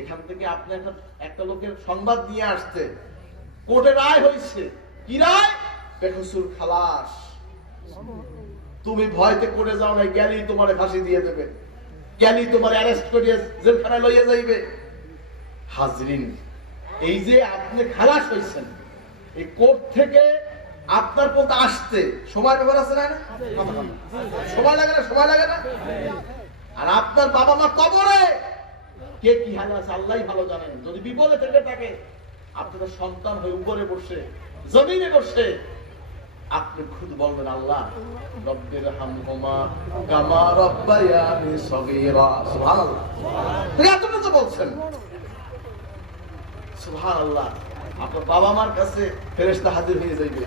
এখান থেকে আপনি একটা লোকের সংবাদ নিয়ে আসতে, কোর্টে রায় হয়েছে, কি রায়? বেকসুর খালাস। তুমি ভয়তে করে যাও না, গেলেই তোমার ফাঁসি দিয়ে দেবে, গেলেই তোমার অ্যারেস্ট করিয়ে জেলখানায় লইয়া যাইবে। হাজরিন, এই যে আপনি খালাস হয়েছেন, এই কোর্ট থেকে আপনার পথ আসতে সময় ব্যাপার আছে না? সময় লাগে না? সময় লাগে না? আর আপনার বাবা মা কবরে, কে কি হাল আছে আল্লাহই ভালো জানেন। যদি বিপদে থেকে থাকে, আপনার সন্তান হয়ে উপরে বসে, জমিনে বসে আপনি খুদ বলবেন, আল্লাহ রব্বির হামহুমা কামা রাব্বায়ানি সগীরা। সুবহানাল্লাহ। তিনি এতটুকু তো বলছেন, সুবহানাল্লাহ। আপনার বাবা মার কাছে ফেরেশতা হাজির হয়ে যাইবে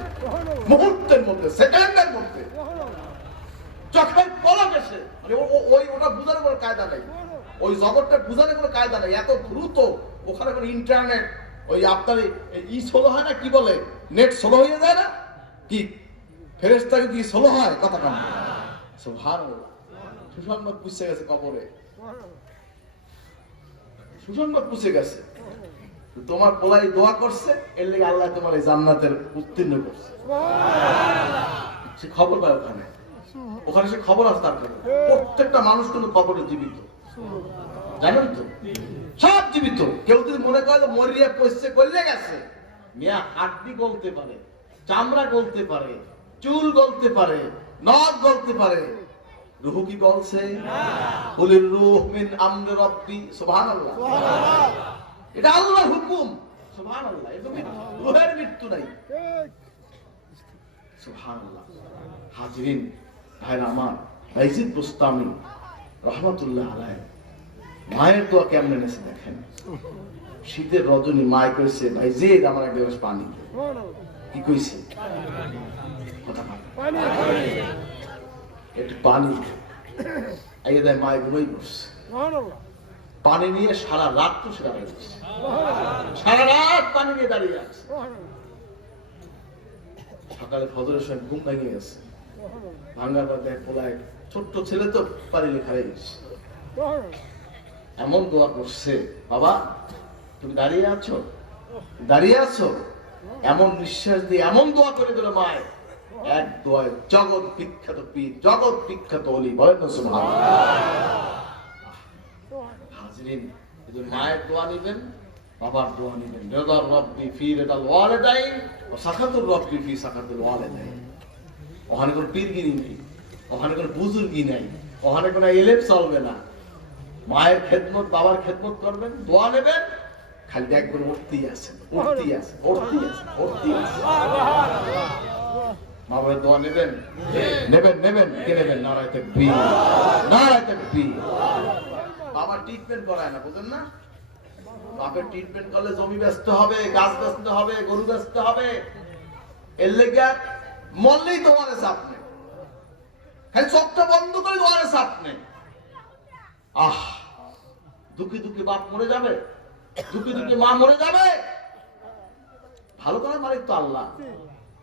মুহূর্তের মধ্যে, সেকেন্ডের মধ্যে, চোখের পলক এসে। মানে ওটা বুঝানোর কোনো কায়দা নাই, ওই জগৎটা বুঝানোর কোনো কায়দা নাই, এত দ্রুত। ওখানে কোনো ইন্টারনেট, ওই আপনার স্লো হয় না, কি বলে, নেট স্লো হয়ে যায় না, কি ফেরেশতাকে কি স্লো হয়? কথা কান। সুবহানাল্লাহ। সুসংবাদ পুষে গেছে কবরে, সুসংবাদ পুষে গেছে। তোমার পোলাই দোয়া করছে, এর লেগে আল্লাহ তোমার এই জান্নাতের উত্তীর্ণ করছে। সে খবর পায় ওখানে, ওখানে সে খবর আছে তার কাছে। প্রত্যেকটা মানুষ কিন্তু খবরে জীবিত, জানেন তো? সব জীবিত। কেউ যদি মনে করে মরিয়া পয়সে করলে গেছে, মিয়া হাড্ডি গলতে পারে, চামড়া গলতে পারে, চুল গলতে পারে, নখ গলতে পারে, রুহু কি গলছে? কুলির রূহ মিন আমরি রাব্বি। সুবহানাল্লাহ। এটা আল্লাহর হুকুম। সুবহানাল্লাহ। এটা রূহের মৃত্যু নাই। সুবহানাল্লাহ। হাজরিন, ভাইরা আমার, বাইজিদ বুস্তামি রহমাতুল্লাহ আলাইহি মায়ের দোয়া কেমনে নেছে দেখেন। শীতের রজনী মায় কইছে, বাইজিদ আমার এক গ্লাস পানি। কি কইছে? কথা পানি, একটু পানি। আইয়ে দেয়, মায় ঘুমাই পড়ছে। পানি নিয়ে সারা রাত তো সে দাঁড়িয়ে আছে, সারা রাত পানি নিয়ে দাঁড়িয়ে আছে। সকালে ফজরের সময় ঘুম ভেঙে গেছে, ভাঙ্গার পর দেখ পোলায়, ছোট্ট ছেলে তো পানি লেখা গেছে। এমন দোয়া করছে, বাবা তুমি দাঁড়িয়ে আছো, দাঁড়িয়ে আছো, এমন নিঃশ্বাস দিয়ে এমন দোয়া করে দিল মায়, এক দোয়ায় জগৎ বিখ্যাত পীর, জগৎ বিখ্যাত ওলি। বলেন না সুবহানাল্লাহ। হাজরিন, মায়ের দোয়া নিবেন, বাবার দোয়া নিবেন। রিদার রব্বি ফি রিদাল ওয়ালিদাইন ওয়া সাখাতুর রব্বি ফি সাখাতুল ওয়ালিদাইন। ওখানে কোনো পীরগিরি নেই, ওখানে কোনো বুজুর্গি নাই, ওখানে কোনো এলেপ চলবে না। মায়ের খেদমত, বাবার খেদমত করবেন, দোয়া নেবেন, খালি দেখবেন উঠতেই আছে, উঠতেই আছে, উঠতেই আছে, উঠতেই আছে। মা বাবার দোয়া নেবেন, নেবেন, নেবেন, কে নেবেন? নারায়ে তাকবীর, নারায়ে তাকবীর। বাবার ট্রিটমেন্ট করায় না, বুঝেন না? বাপের ট্রিটমেন্ট করলে জমি বেচতে হবে, গাছ বেচতে হবে, গরু বেচতে হবে, এর লেগে মরলেই তোমার চাপ নেই, খালি চোখটা বন্ধ করে তোমার চাপ নেই। আহ, দুঃখী দুঃখী বাপ মরে যাবে, দুঃখী দুঃখী মা মরে যাবে, ভালো করে মালিক তো আল্লাহ।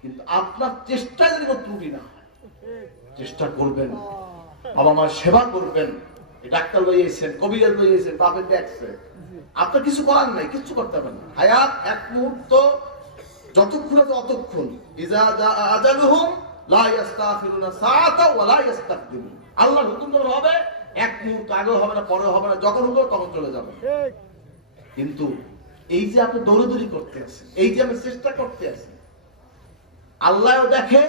কিন্তু আপনার চেষ্টায় যদি কোনো ত্রুটি না হয়, চেষ্টা করবেন, বাবা মার সেবা করবেন। ডাক্তার লইয়েছেন, কবিরাজ লইয়েছেন, বাপের দেখছে, আপনার কিছু করার নাই, কিছু করতে পারবেন না। হায়াত এক মুহূর্ত, যতক্ষণ আছে অতক্ষণ। ইজা জা আজালুহুম লা ইস্তাখিরুনা সাআতা ওয়া লা ইস্তাকদিমুন। আল্লাহর হুকুম যখন হবে, এক মুহূর্ত আগেও হবে না, পরেও হবে না, যখন হবে তখন চলে যাবে। কিন্তু এই যে আপনি দৌড়াদৌড়ি করতে আছেন, এই যে আপনি চেষ্টা করতে আছেন, আল্লাহও দেখে,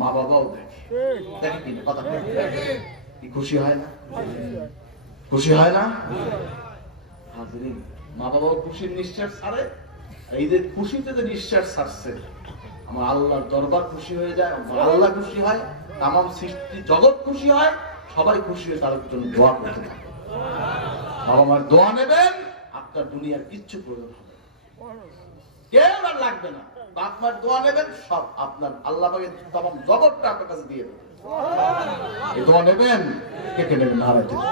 মা বাবাও দেখে। দেখে কিনা? কথা কি খুশি হয় না? খুশি হয় না? হাজরিন, মা বাবাও খুশির নিঃশ্বাস ছাড়ে। এই যে খুশিতে যে নিঃশ্বাস ছাড়ছে, আমার আল্লাহর দরবার খুশি হয়ে যায়, আল্লাহ খুশি হয়, তামাম সৃষ্টি জগৎ খুশি হয়, সবাই খুশি হয়ে তার জন্য দোয়া করতে থাকে। বাবা মার দোয়া নেবেন, আপনার দুনিয়ার কিচ্ছু প্রয়োজন হবে, কেউ আর লাগবে না। বাপ মার দোয়া নেবেন, সব আপনার আল্লাহ পাকের তামাম জগৎটা আপনার কাছে দিয়ে দেবেন। এই দোয়া নেবেন, কে কে নেবেন? নারায়ে তাকবীর।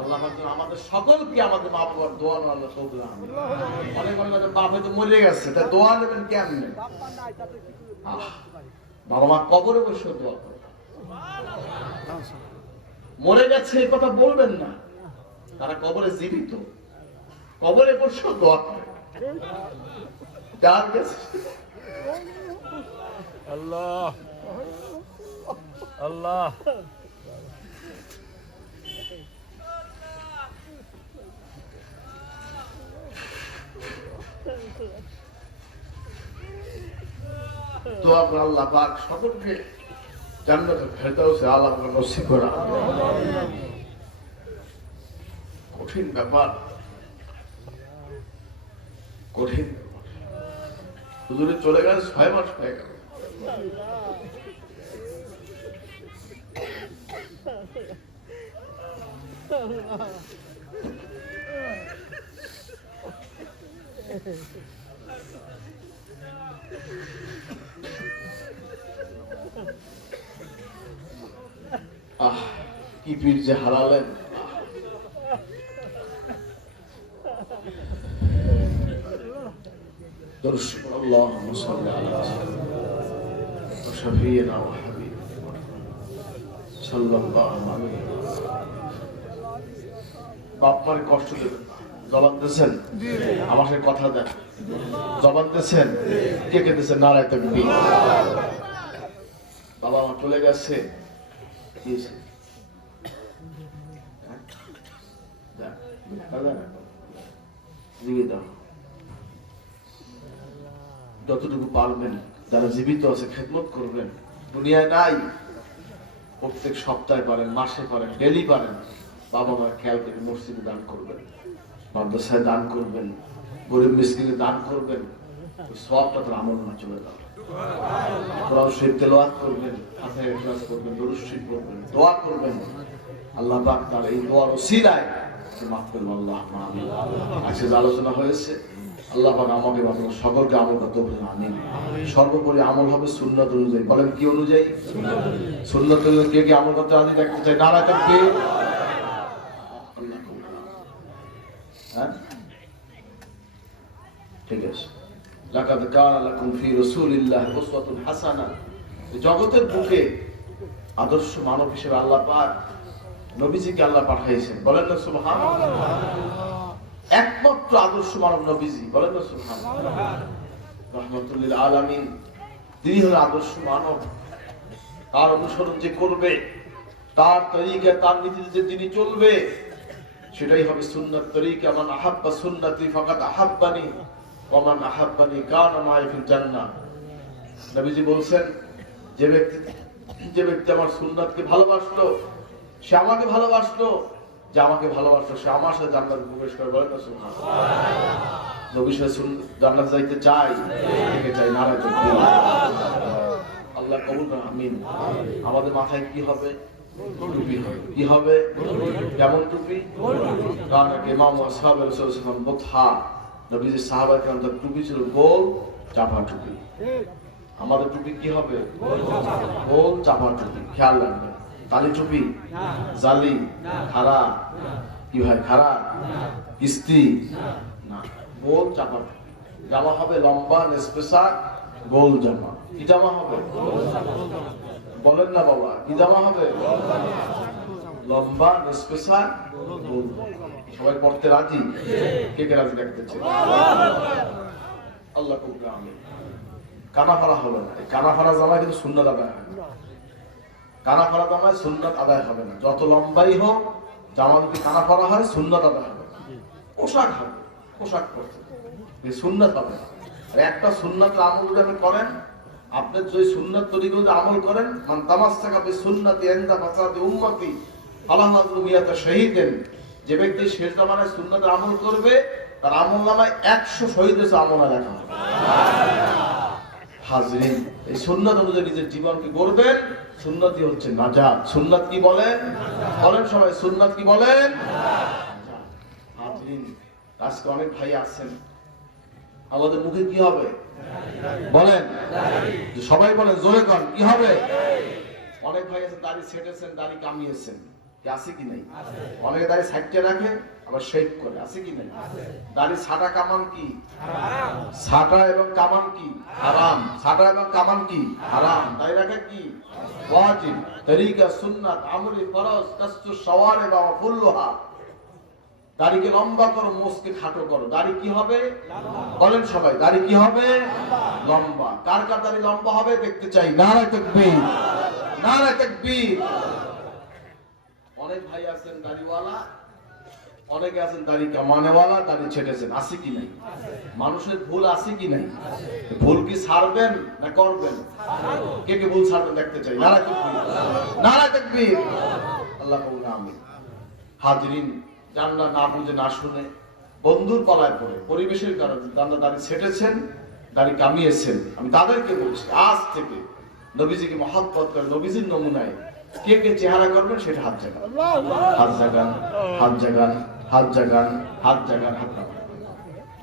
আল্লাহ আমাদের সকলকে আমাদের মা বাবার দোয়া নেওয়ার আল্লাহ তৌফিক দান করুন। অনেক অনেক বাপ হয়তো মরে গেছে, তা দোয়া নেবেন কেমনে? বাবা মা কবরে বসে দোয়া করে, মরে গেছে এই কথা বলবেন না, তারা কবরে জীবিত, কবরে বসে দোয়া করে যার কাছে আল্লাহ আল্লাহ দোয়া করে আল্লাহ পাক সকলকে জান্নাতুল ফেরদাউসে আলা নসিব করা। কঠিন ব্যাপার, কঠিন হুজুরে চলে গেল 6 মাস হয়ে গেল। কি পীর যে হারালেন। اللهم صل على شفيعنا وحبيبنا صلى الله عليه বাপ মারে কষ্ট দেবেন না। জবাব দিয়েছেন? আমার সাথে কথা দেন। জবাব দিয়েছেন? কে কে দিয়েছেন? নারায়ে তাকবীর। বাবা মা চলে গেছে, যতটুকু পারবেন যারা জীবিত আছে খেদমত করবেন। দুনিয়ায় নাই, প্রত্যেক সপ্তাহে পারেন, মাসে পারেন, ডেলি পারেন, বাবা মার খেয়াল করে মসজিদে দান করবেন, মাদ্রাসায় দান করবেন, গরিব মিসকিনে দান করবেন। সবটা তার আমল না চলে যাবে। কোরআন শরীফ তেলাওয়াত করবেন, ফাতিহা ইখলাস করবেন, দরুদ শরীফ পড়বেন, দোয়া করবেন। আল্লাহ পাক তার এই দোয়ার ওসিলায় মাফ করবেন। আল্লাহুম্মা আমিন। আজকে যে আলোচনা হয়েছে আল্লাহ পাক আমাকে আপনাদের সকলকে আমল করতে বলেন। আমিন। সর্বোপরি আমল হবে সুন্নাত অনুযায়ী। বলেন কি অনুযায়ী? সুন্নাত অনুযায়ী। কে কে আমল করতে রাজি দেখতে চাই? নারায়ে তাকবীর। আল্লাহ কবুল। হ্যাঁ, ঠিক আছে। লাকাদ কানা লাকুম ফি রাসূলিল্লাহি উসওয়াতুন হাসানাহ। জগতের বুকে আদর্শ মানব হিসেবে আল্লাহ পাক নবীজিকে আল্লাহ পাঠাইছেন। বলেন না সুবহানাল্লাহ। একমাত্র আদর্শ মানব নবীজি। বলেন না সুবহানাল্লাহ। রাহমাতুল লিল আলামিন। তিনি হলেন আদর্শ মানব। তার অনুসরণ যে করবে, তার তরিকা, তার নীতিতে যে তিনি চলবে, সেটাই হবে সুন্নাত তরিকা। মান আহাব্বা সুন্নতি ফাকাদ আহাব্বানি ওয়া মান আহাব্বানি কানা মাই ফিল জান্নাহ। নবীজি বলেন, যে ব্যক্তি আমার সুন্নাতকে ভালোবাসলো, সে আমাকে ভালোবাসলো, যে আমাকে ভালোবাসলো সে আমার সাথে জান্নাতে প্রবেশ করে। বলেন না সুবহানাল্লাহ। নবীর সাথে জান্নাতে যাইতে চাই, থেকে চাই। নারায়ে তাকবীর। আল্লাহ কবুল করুন। আমিন। আমাদের মাথায় কি হবে? টুপি হবে। কি হবে? কেমন টুপি? কারণ ইমাম আসহাবে রাসূল সাল্লাল্লাহু আলাইহি ওয়াসাল্লাম বুতহা, নবীজির সাহাবায়ে কেরামদের টুপি ছিল গোল চাপা টুপি। আমাদের টুপি কি হবে? গোল চাপা টুপি। খেয়াল রাখবেন। তালি টুপি, জালি, খাড়া, কি ভাই খাড়া, কিস্তি না, গোল চাপা। জামা হবে লম্বা নেসপেসা গোল জামা। কি জামা হবে? বলেন না বাবা, কি জামা হবে? লম্বা নেসপেসা গোল। সবাই পড়তে রাজি? কে কে রাজি দেখতেছে? আল্লাহ কবুল। আমিন। কানা ফাড়া হবে না। এই কানা ফাড়া জামা কিন্তু সুন্নাত আদায় হয় না। কানা ফাড়া জামায় সুন্নাত আদায় হবে না। যত লম্বাই হোক, জামা যদি কানা ফাড়া হয় সুন্নাত আদায় হবে না। পোশাক হবে, পোশাক পরতে এই সুন্নাত হবে না। আর একটা সুন্নাত আমল যদি আপনি করেন, আপনি যে সুন্নাত তরিকাগুলো আমল করেন, মান তামাসসাকা বিসুন্নতি ইনদা ফাসাদি উম্মতি ফালাহু মিয়াতা শাহীদান। যে ব্যক্তি শেষ জামানায় সুন্নাতের আমল করবে, তার আমলনামায় 100 শহীদের আমল লেখা হবে। হাজরিন, এই সুন্নাত অনুযায়ী নিজের জীবনকে গড়বেন। সুন্নাতই হচ্ছে নাজাত। সুন্নাত কি বলেন? বলেন সবাই, সুন্নাত কি বলেন? হাজরিন, আজকে অনেক ভাই আছেন, আমাদের মুখে কি হবে বলেন? সবাই বলেন, জোরে কন, কি হবে? অনেক ভাই আছেন দাড়ি ছেটেছেন, দাড়ি কামিয়েছেন, আছে কি নাই? অনেকে দাড়ি সাইডে রাখে, আবার শেভ করে, আছে কি নাই? দাড়ি ছাটা কামান কি হারাম? ছাটা এবং কামান কি হারাম? ছাটা এবং কামান কি হারাম? দাড়ি রাখা কি ওয়াজিব? তরিকা, সুন্নাত, আমলি, ফরজ, কাসু শাওয়ারিব ওয়া কুল্লুহা। দাড়িকে লম্বা করো, মোষকে খাটো করো। দাড়ি কি হবে? বলেন সবাই, দাড়ি কি হবে? লম্বা। কার কার দাড়ি লম্বা হবে দেখতে চাই। নারায়ে তাকবীর, নারায়ে তাকবীর। অনেক ভাই আছেন দাড়িওয়ালা, অনেকে আছেন দাড়ি কামানেওয়ালা, দাড়ি ছেটেছেন। আছে কি নাই? মানুষের ভুল আছে কি নাই? ভুল কি ছাড়বেন না করবেন? কে কে ভুল ছাড়বেন দেখতে চাই। নারায়ে তাকবীর, নারায়ে তাকবীর। আল্লাহ কবুল আমিন। হাজরিন, জানলা না বুঝে না শুনে বন্ধুর পালায় পড়ে পরিবেশের কারণে জানলা দাড়ি ছেটেছেন, দাড়ি কামিয়েছেন, আমি তাদেরকে বলছি আজ থেকে নবীজিকে মহব্বত করে নবীজির নমুনায় কে কে চেহারা করবেন সেটা হাত জাগান, হাত জাগান, হাত জাগান, হাত জাগান, হাত জাগান, হাত নামান।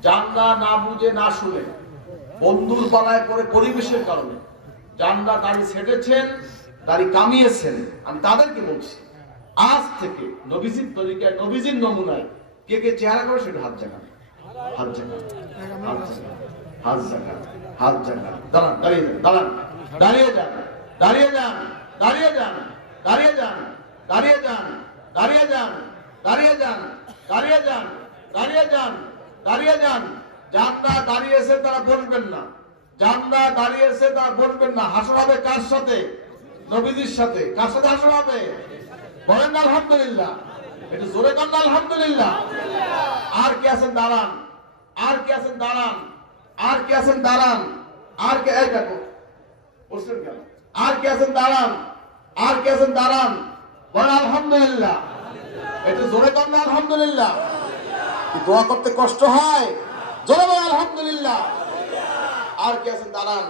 জানলা না বুঝে না শুনে বন্ধুর পালায় পড়ে পরিবেশের কারণে জানলা দাড়ি ছেটেছেন, দাড়ি কামিয়েছেন, আমি তাদেরকে বলছি আজ থেকে নবীজির তরিকায় নবীজির নমুনায় কে কে চেহারা করে সেটা হাত জাগান, হাত জাগান, হাত জাগান, হাত জাগান, হাত জাগান। দাঁড়ান, দাঁড়িয়ে যান, দাঁড়ান, দাঁড়িয়ে যান, দাঁড়িয়ে যান, দাঁড়িয়ে যান, দাঁড়িয়ে যান, দাঁড়িয়ে যান, দাঁড়িয়ে যান, দাঁড়িয়ে যান, দাঁড়িয়ে যান, দাঁড়িয়ে যান, দাঁড়িয়ে যান। যারা দাঁড়িয়েছে তারা বলবেন না, যারা দাঁড়িয়েছে তারা বলবেন না। হাসর হবে কার সাথে? নবীজির সাথে। কার সাথে হাসর হবে? বলেন আলহামদুলিল্লাহ, একটু জোরে করেন আলহামদুলিল্লাহ। আর কে আছেন দাঁড়ান, আর কে আছেন দাঁড়ান, আর কে আছেন দাঁড়ান, আর কে? এই দেখো বসছেন কেন? আর কে আছেন দাঁড়ান, আর কে আছেন দাঁড়ান, বলেন আলহামদুলিল্লাহ। একটু জোরে করেন আলহামদুলিল্লাহ। দোয়া করতে কষ্ট হয়, জোরে বলেন আলহামদুলিল্লাহ। আর কে আছেন দাঁড়ান।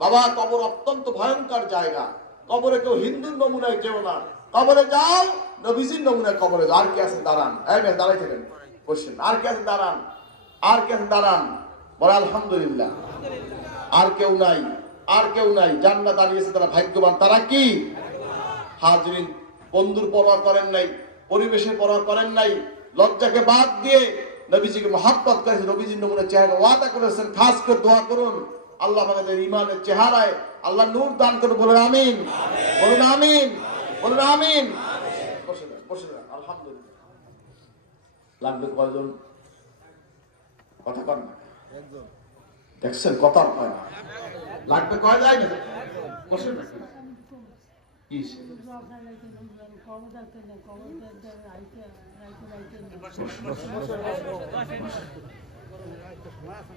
বাবা, কবর অত্যন্ত ভয়ঙ্কর জায়গা। কবরে কেউ হিন্দুর নমুনায় যেও না, কবরে যাও নবীজির নমুনায় কবরে যাও। আর কে আছেন দাঁড়ান, এই মেয়ে দাঁড়াই থাকেন, বসছেন। আর কে আছেন দাঁড়ান, আর কে আছেন দাঁড়ান, বলে আলহামদুলিল্লাহ। আর কেউ নাই, আর কেউ নাই। যারা দাঁড়িয়েছে তারা ভাগ্যবান। তারা কি? হাজরিন, বন্ধুর পরোয়া করেন নাই, পরিবেশের পরোয়া করেন নাই, লজ্জাকে বাদ দিয়ে নবীজিকে মহব্বত করেছেন, নবীজির নমুনায় চেহারা ওয়াদা করেছেন। খাস করে দোয়া করুন আল্লাহ আমাদের ইমানের চেহারায় আল্লাহ নূর দান করে। বলুন আমিন, বলুন আমিন, বলুন আমিন। বসে যান, বসে যান। আলহামদুলিল্লাহ। লাগবে কয়জন? কথা কর না, দেখছেন কথা হয় না। লাগবে কয়? যায় না, বসে না। কি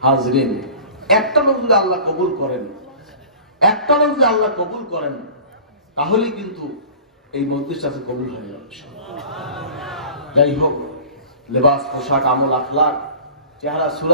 হাজরিন, একটা লোক যদি আল্লাহ কবুল করেন, একটা লোক যদি আল্লাহ কবুল করেন, তাহলে কিন্তু এই মজলিসটা কবুল হয়ে যাবে। যাই হোক, লেবাস, পোশাক, আমল, আখলাক, চেহারা, সুরা